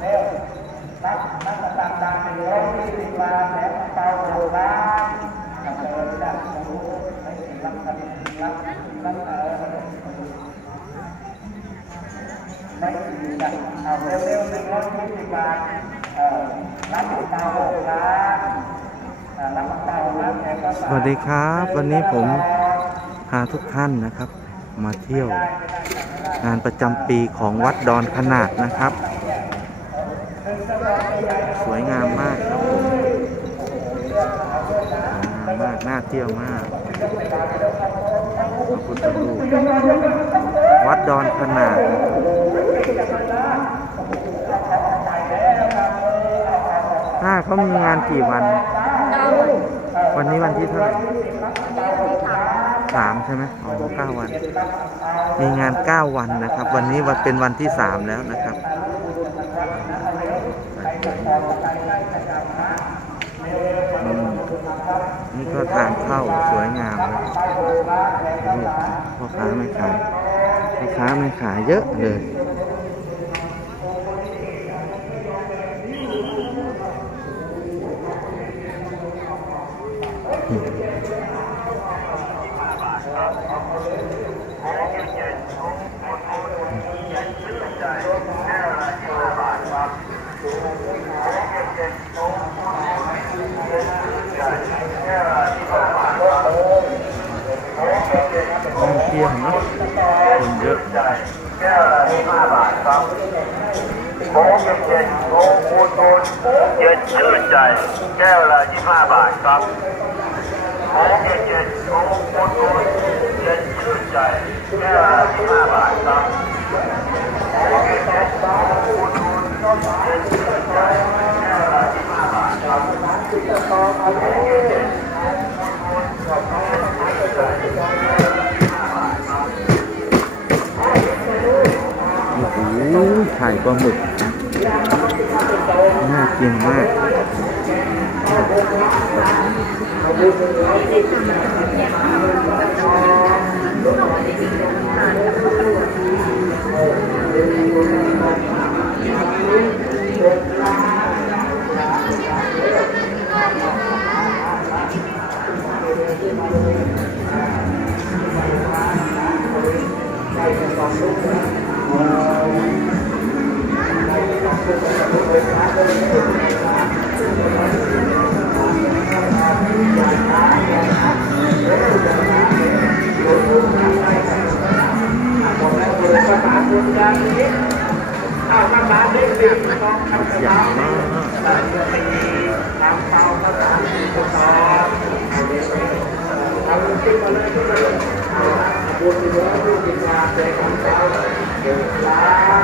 เร็วรับนักต่างต่างเป็นร้อยยี่สิบบาทแถมเตาโบราณเจอได้โอ้ไม่รับกันรับรับเออไม่ดีกันเอาเร็วๆหนึ่งร้อยยี่สิบบาทเออรับเตาโบราณรับเตานะแถมก็สวัสดีครับ วันนี้ผมพาทุกท่านนะครับ มาเที่ยว งานประจำปีของวัดดอนขนาดนะครับ สวยงามมากครับผมงามมากน่าเที่ยวมากพระพุทธรูปวัดดอนขนาดถ้าเขามีงานกี่วัน วันนี้วันที่เท่าไหร่สามใช่ไหมอ๋อเก้าวัน มีงานเก้าวันนะครับ วันนี้วันเป็นวันที่สามแล้วนะครับ นี่ก็ทางเข้าสวยงามนะนี่พ่อค้าไม่ขายพ่อค้าไม่ขายเยอะเลย ท่องเที่ยวเนอะคนเยอะแก้วละยี่ห้าบาทครับโค้งเย็นๆโค้ง โอ้โหถ่ายปลาหมึกน่ากินมากอ ย่า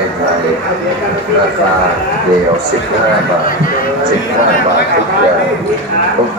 ยไทยราคาเดียว15บาท15บาททุกอย่างทุกอ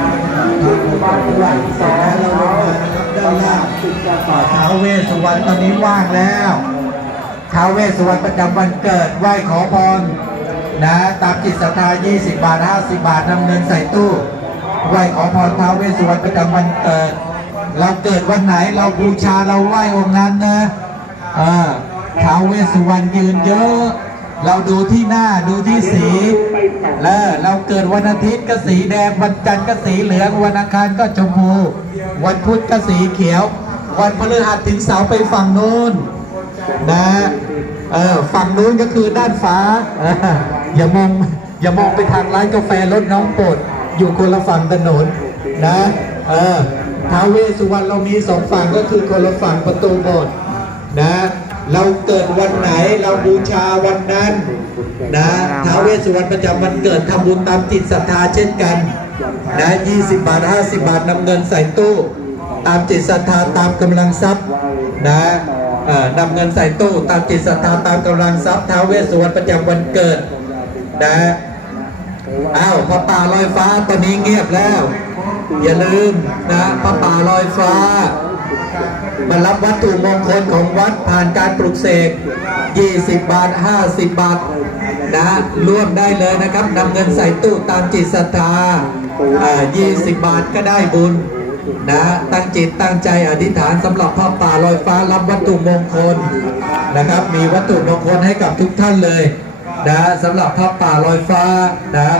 รียกหาด้านในได้เลยนะครับด้านลูกชิ้นยักษ์ท้าวเวสสุวรรณตอนนี้ว่างแล้วท้าวเวสสุวรรณประจำวันเกิดไหว้ขอพรนะตามจิตศรัทธา20 บาท 50 บาทนำเงินใส่ตู้ไหว้ขอพรท้าวเวสสุวรรณประจำวันเกิด เราเกิดวันไหนเราบูชาเราไหว้องค์นั้นนะเออท้าวเวสสุวรรณยืนเยอะ เราดูที่หน้าดูที่สีแล้วเราเกิดวันอาทิตย์ก็สีแดง วันจันทร์ก็สีเหลือง วันอังคารก็ชมพู วันพุธก็สีเขียว วันพฤหัสถึงเสาร์ไปฝั่งนู้นนะเออฝั่งนู้นก็คือด้านฟ้าเอออย่ามองอย่ามองไปทางร้านกาแฟรถน้องโปรดอยู่คนละฝั่งถนนนะเออท้าวเวสสุวรรณเรามีสองฝั่งก็คือคนละฝั่งประตูโบสถ์นะ เราเกิดวันไหนเราบูชาวันนั้นนะท้าวเวสสุวรรณประจำวันเกิดทำบุญตามจิตศรัทธาเช่นกันนะ20 บาท 50 บาทนำเงินใส่ตู้ ตามจิตศรัทธาตามกำลังทรัพย์นะนำเงินใส่ตู้ ตามจิตศรัทธาตามกำลังทรัพย์ท้าวเวสสุวรรณประจำวันเกิดนะอ้าวพระป่าลอยฟ้าตอนนี้เงียบแล้ว อย่าลืมนะพระป่าลอยฟ้า มารับวัตถุมงคลของวัดผ่านการปลุกเสก 20 บาท 50 บาทนะร่วมได้เลยนะครับนำเงินใส่ตู้ตามจิตศรัทธาอ่า20 บาทก็ได้บุญนะตั้งจิตตั้งใจอธิษฐานสำหรับพ่อป่าลอยฟ้ารับวัตถุมงคลนะครับ มีวัตถุมงคลให้กับทุกท่านเลยนะสำหรับพ่อป่าลอยฟ้านะ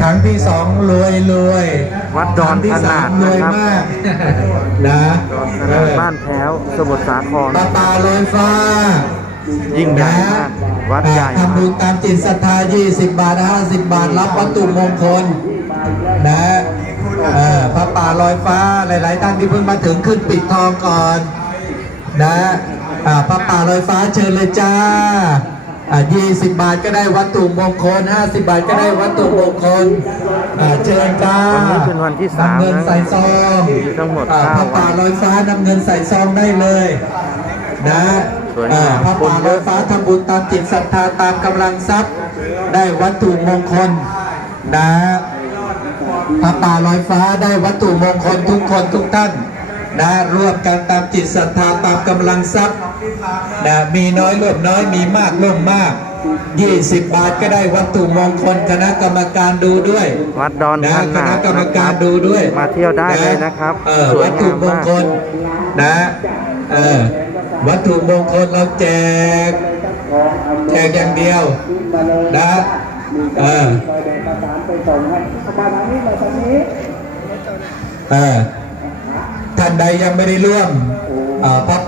ครั้งที่สองรวยรวยวัดดอนครั้งที่สามขนาดรวยนะครับมากนะขนาดบ้านแพ้วสมุทรสาครปลาปลาลอยฟ้า ยิ่งใหญ่มากวัดใหญ่ทำบุญตามจิตศรัทธา 20 บาท 50 บาท รับวัตถุมงคล นะเออพระป่าลอยฟ้าหลาย ๆ ท่านที่เพิ่งมาถึงขึ้นปิดทองก่อน นะอ่าพระป่าลอยฟ้าเชิญเลยจ้า อ่า20บาทก็ได้วัตถุมงคล50บาทก็ได้วัตถุมงคลอ่าเชิญจ้าวันนี้เป็นวันที่สามนำเงินใส่ซองมีทั้งหมดอ่าเก้าพระป่าลอยฟ้านำเงินใส่ซองได้เลยนะสวยงามอ่าพระป่าลอยฟ้าทำบุญตามจิตศรัทธาตามกำลังทรัพย์ได้วัตถุมงคลนะพระป่าลอยฟ้าได้วัตถุมงคลทุกคนทุกท่านนะร่วมกันตามจิตศรัทธาตามกำลังทรัพย์ นะมีน้อยร่วมน้อยมีมากร่วมมาก 20 บาทก็ได้วัตถุมงคลคณะกรรมการดูด้วย วัดดอนนะขคนาณะดกรรมนะคการบดูด้วยมาเที่ยวได้เลยนะครับเออสวยวัตถุงามมงมากคลนะเออวัตถุมงคลเราแจก แจกอย่างเดียวนะเออเออท่านใดยังไม่ได้ร่วมเอ่อพระ